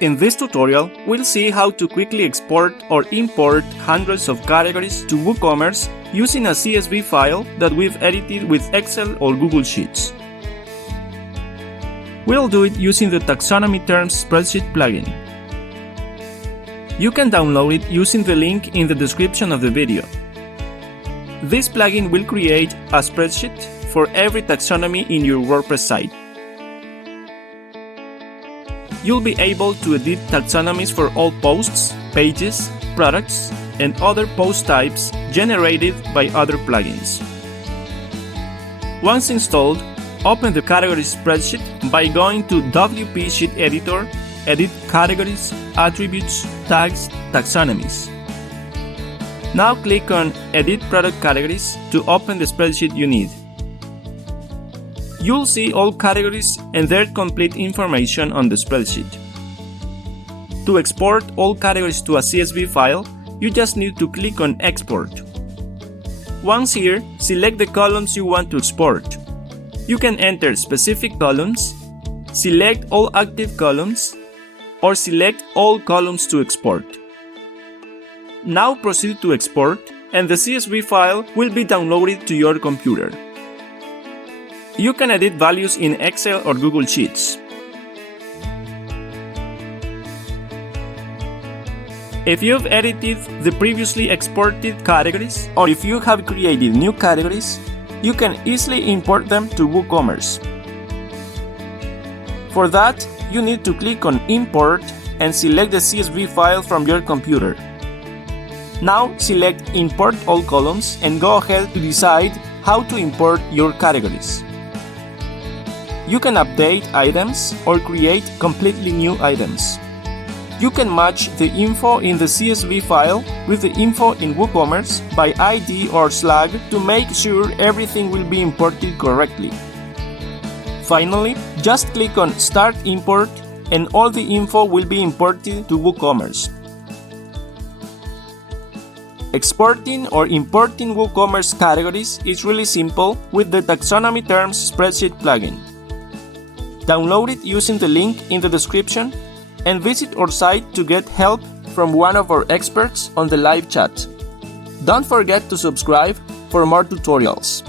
In this tutorial, we'll see how to quickly export or import hundreds of categories to WooCommerce using a CSV file that we've edited with Excel or Google Sheets. We'll do it using the Taxonomy Terms Spreadsheet plugin. You can download it using the link in the description of the video. This plugin will create a spreadsheet for every taxonomy in your WordPress site. You'll be able to edit taxonomies for all posts, pages, products, and other post types generated by other plugins. Once installed, open the Categories spreadsheet by going to WP Sheet Editor, Edit Categories, Attributes, Tags, Taxonomies. Now click on Edit Product Categories to open the spreadsheet you need. You'll see all categories and their complete information on the spreadsheet. To export all categories to a CSV file, you just need to click on Export. Once here, select the columns you want to export. You can enter specific columns, select all active columns, or select all columns to export. Now proceed to export, and the CSV file will be downloaded to your computer. You can edit values in Excel or Google Sheets. If you've edited the previously exported categories, or if you have created new categories, you can easily import them to WooCommerce. For that, you need to click on Import and select the CSV file from your computer. Now select Import All Columns and go ahead to decide how to import your categories. You can update items or create completely new items. You can match the info in the CSV file with the info in WooCommerce by ID or slug to make sure everything will be imported correctly. Finally, just click on Start Import and all the info will be imported to WooCommerce. Exporting or importing WooCommerce categories is really simple with the Taxonomy Terms Spreadsheet plugin. Download it using the link in the description and visit our site to get help from one of our experts on the live chat. Don't forget to subscribe for more tutorials.